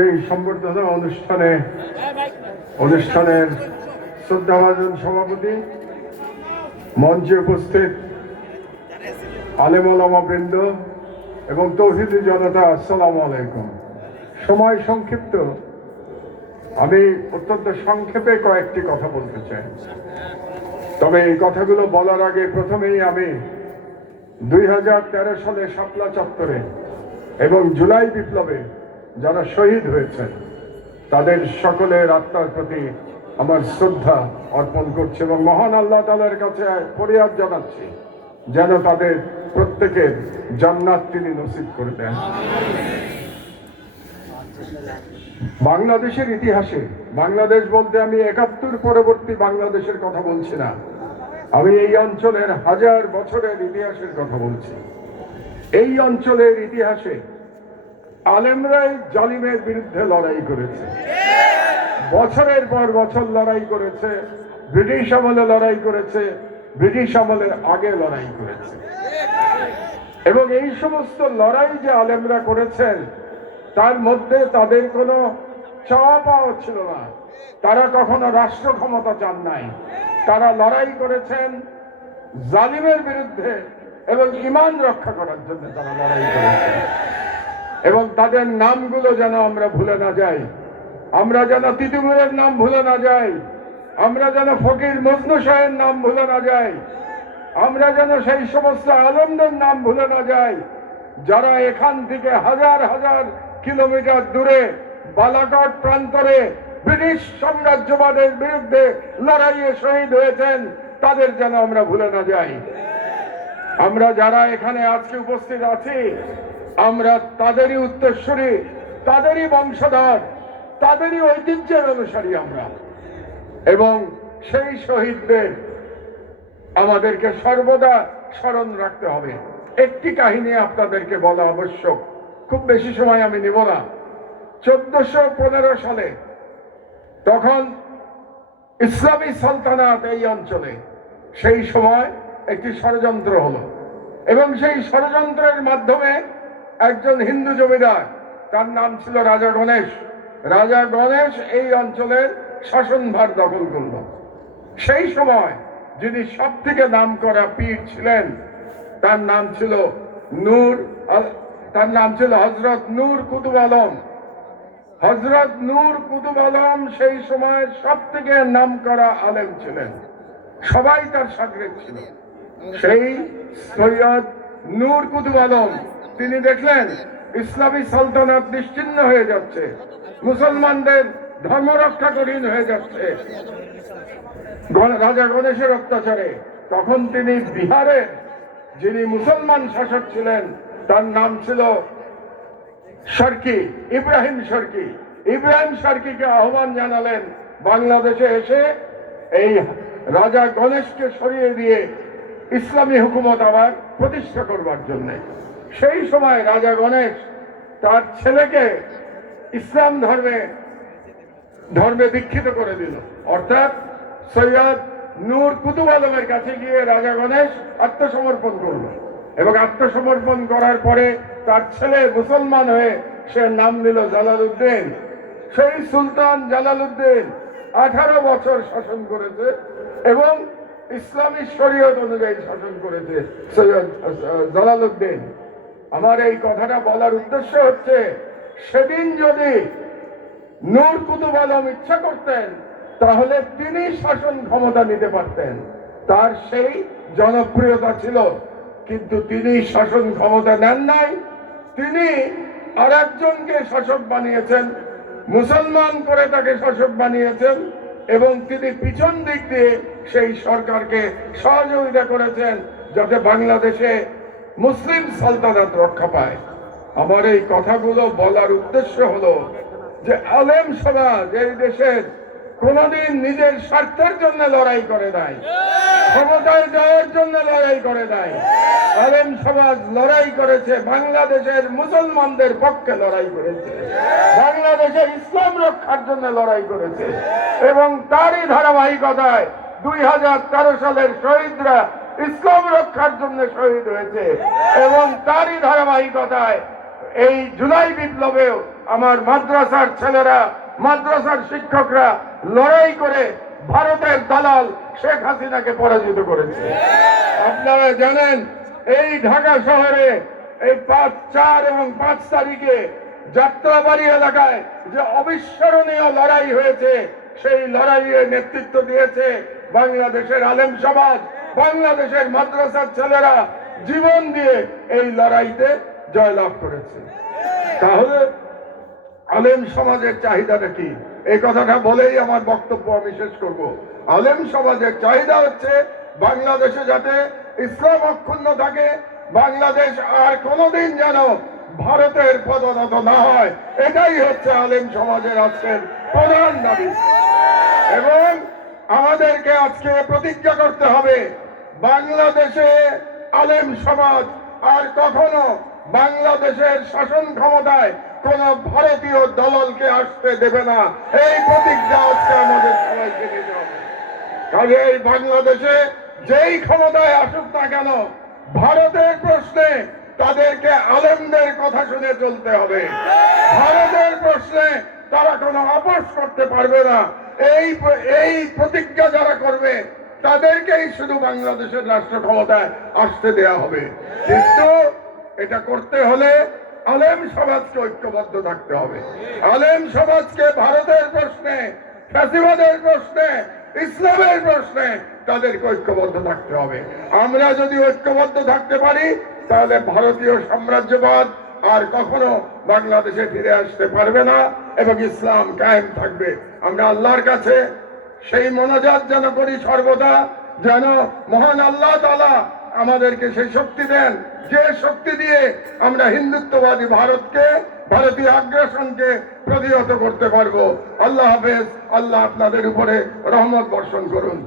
এই সম্বর্ধনা অনুষ্ঠানের শ্রদ্ধাভাজন সভাপতি, মঞ্চে উপস্থিত আলেম ওলামা বৃন্দ এবং তৌহিদি জনতা, আসসালামু আলাইকুম। সময় সংক্ষিপ্ত, আমি অত্যন্ত সংক্ষেপে কয়েকটি কথা বলতে চাই। তবে এই কথাগুলো বলার আগে প্রথমেই আমি 2013 সালে শাপলা চত্বরে এবং জুলাই বিপ্লবে যারা শহীদ হয়েছেন তাদের সকলের আত্মার প্রতি আমার শ্রদ্ধা অর্পণ করছি এবং মহান আল্লাহ তাআলার কাছে ফরিয়াদ জানাচ্ছি যেন তাদের প্রত্যেকের জান্নাত তিনি নসিব করে দেন। বাংলাদেশের ইতিহাসে, বাংলাদেশ বলতে আমি 71 পরবর্তী বাংলাদেশের কথা বলছি না, আমি এই অঞ্চলের হাজার বছরের ইতিহাসের কথা বলছি। এই অঞ্চলের ইতিহাসে আলেমরাই জালিমের বিরুদ্ধে লড়াই করেছে, বছরের পর বছর লড়াই করেছে, ব্রিটিশ আমলে লড়াই করেছে, ব্রিটিশ আমলের আগে লড়াই করেছে। এবং এই সমস্ত লড়াই যে আলেমরা করেছেন তার মধ্যে তাদের কোনো চাওয়া পাওয়া ছিল না। তারা কখনো রাষ্ট্র ক্ষমতা চান নাই, তারা লড়াই করেছেন জালিমের বিরুদ্ধে এবং ঈমান রক্ষা করার জন্য তারা লড়াই করেছেন। এবং তাদের নামগুলো যেন আমরা ভুলে না যাই, আমরা যেন তিতুমিরের নাম ভুলে না যাই, আমরা যেন ফকির মজনু শাহের নাম ভুলে না যাই, আমরা যেন সেই সমস্ত আলেমদের নাম ভুলে না যাই যারা এখান থেকে হাজার হাজার কিলোমিটার দূরে বালাকট প্রান্তরে ব্রিটিশ সাম্রাজ্যবাদের বিরুদ্ধে লড়াইয়ে শহীদ হয়েছেন, তাদের যেন আমরা ভুলে না যাই। আমরা যারা এখানে আজকে উপস্থিত আছি আমরা তাদেরই উত্তরসূরি, তাদেরই বংশধর, তাদেরই ঐতিহ্যের অনুসারী আমরা। এবং সেই শহীদদের আমাদেরকে সর্বদা স্মরণ রাখতে হবে। একটি কাহিনী আপনাদেরকে বলা আবশ্যক, খুব বেশি সময় আমি নেব না। 1415 সালে তখন ইসলামী সালতানাত এই অঞ্চলে, সেই সময় একটি ষড়যন্ত্র হলো এবং সেই ষড়যন্ত্রের মাধ্যমে একজন হিন্দু জমিদার, তার নাম ছিল রাজা গণেশ, রাজা গণেশ এই অঞ্চলের শাসনভার দখল করল। সেই সময় যিনি সব থেকে নাম করা পীর ছিলেন তার নাম ছিল হযরত নূর কুতুব আলম। হযরত নূর কুতুব আলম সেই সময় সব থেকে নাম করা আলেম ছিলেন, সবাই তার শাগরেদ ছিল। সেই সৈয়দ নূর কুতুব আলম তিনি দেখলেন ইসলামী সালতানাত নিশ্চিহ্ন হয়ে যাচ্ছে, মুসলমানদের ধর্ম রক্ষা কঠিন হয়ে যাচ্ছে রাজা গণেশের অত্যাচারে। তখন তিনি বিহারের যিনি মুসলমান শাসক ছিলেন তার নাম ছিল ইব্রাহিম শর্কীকে আহ্বান জানালেন বাংলাদেশে এসে এই রাজা গণেশকে সরিয়ে দিয়ে ইসলামী হুকুমত আবার প্রতিষ্ঠা করবার জন্য। সেই সময় রাজা গণেশ তার ছেলেকে ইসলাম ধর্মে দীক্ষিত করে দিল, অর্থাৎ সৈয়দ নূর কুতুব আলমের কাছে গিয়ে রাজা গণেশ আত্মসমর্পণ করল। এবং আত্মসমর্পণ করার পরে তার ছেলে মুসলমান হয়ে সে নাম নিল জালালউদ্দিন। সেই সুলতান জালালউদ্দিন 18 বছর শাসন করেছে এবং ইসলামী শরীয়ত অনুযায়ী শাসন করেছে সৈয়দ জালালউদ্দিন। আমার এই কথাটা বলার উদ্দেশ্য হচ্ছে, সেদিন যদি নূর কুতুব আলম ইচ্ছা করতেন তাহলে তিনি শাসন ক্ষমতা নিতে পারতেন, তার সেই জনপ্রিয়তা ছিল, কিন্তু তিনি শাসন ক্ষমতা নেন নাই। তিনি আর একজনকে শাসক বানিয়েছেন, মুসলমান করে তাকে শাসক বানিয়েছেন এবং তিনি পিছন দিক দিয়ে সেই সরকারকে সহযোগিতা করেছেন যাতে বাংলাদেশে মুসলিম সালতানাত রক্ষা পায়। আমার এই কথাগুলো বলার উদ্দেশ্য হলো যে আলেম সমাজ এই দেশের কোনদিন নিজের স্বার্থের জন্য লড়াই করে নাই, ক্ষমতায় যাওয়ার জন্য লড়াই করে নাই। আলেম সমাজ লড়াই করেছে বাংলাদেশের মুসলমানদের পক্ষে, লড়াই করেছে বাংলাদেশের ইসলাম রক্ষার জন্য লড়াই করেছে। এবং তারই ধারাবাহিকতায় 2013 সালের শহীদরা ইসলাম রক্ষার জন্য শহীদ হয়েছে এবং তারই ধারাবাহিকতায় এই জুলাই বিপ্লবেও আমার মাদ্রাসার ছেলেরা, মাদ্রাসার শিক্ষকরা লড়াই করে ভারতের দালাল শেখ হাসিনাকে পরাজিত করেছে। আপনারা জানেন এই ঢাকা শহরে এই 5, 4 এবং 5 তারিখে যাত্রাবাড়ি এলাকায় যে অবিস্মরণীয় লড়াই হয়েছে, সেই লড়াইয়ে নেতৃত্ব দিয়েছে বাংলাদেশের আলেম সমাজ, বাংলাদেশের মাদ্রাসার ছেলেরা জীবন দিয়ে এই লড়াইতে জয়লাভ করেছে। তাহলে আলেম সমাজের চাহিদাটা কি? এই কথাটা বলেই আমার বক্তব্য আমি শেষ করব। আলেম সমাজের চাহিদা হচ্ছে বাংলাদেশে যাতে ইসলাম অক্ষুণ্ণ থাকে, বাংলাদেশ আর কোনোদিন যেন ভারতের পদনত না হয়, এটাই হচ্ছে আলেম সমাজের আজকের প্রধান দাবি। এবং আমাদেরকে আজকে প্রতিজ্ঞা করতে হবে, বাংলাদেশে আলেম সমাজ আর কখনো বাংলাদেশের শাসন ক্ষমতায় কোন ভারতীয় দলকে আসতে দেবে না। এই প্রতিজ্ঞা আজকে আমাদের সবাইকে নিতে হবে। কাজে এই বাংলাদেশে যেই ক্ষমতায় আসুক না কেন, ভারতের প্রশ্নে তাদেরকে আলেমদের কথা শুনে চলতে হবে। ভারতের প্রশ্নে তারা কোনো আপোষ করতে পারবে না। এই প্রতিজ্ঞা যারা করবে তাদেরকেই শুধু বাংলাদেশের রাষ্ট্র ক্ষমতায় আসতে দেয়া হবে। কিন্তু এটা করতে হলে আলেম সমাজকে ঐক্যবদ্ধ থাকতে হবে। আলেম সমাজকে ভারতের প্রশ্নে, ফ্যাসিবাদের প্রশ্নে, ইসলামের প্রশ্নে তাদেরকে ঐক্যবদ্ধ থাকতে হবে। আমরা যদি ঐক্যবদ্ধ থাকতে পারি তাহলে ভারতীয় সাম্রাজ্যবাদ আর কখনো বাংলাদেশে ফিরে আসতে পারবে না এবং ইসলাম কায়েম থাকবে। আমরা আল্লাহর কাছে সেই মোনাজাত যেন করি সর্বদা, যেন মহান আল্লাহ তাআলা আমাদেরকে সেই শক্তি দেন, যে শক্তি দিয়ে আমরা হিন্দুত্ববাদী ভারতকে, ভারতীয় আগ্রাসনকে প্রতিহত করতে পারবো। আল্লাহ হাফেজ। আল্লাহ আপনাদের উপরে রহমত বর্ষণ করুন।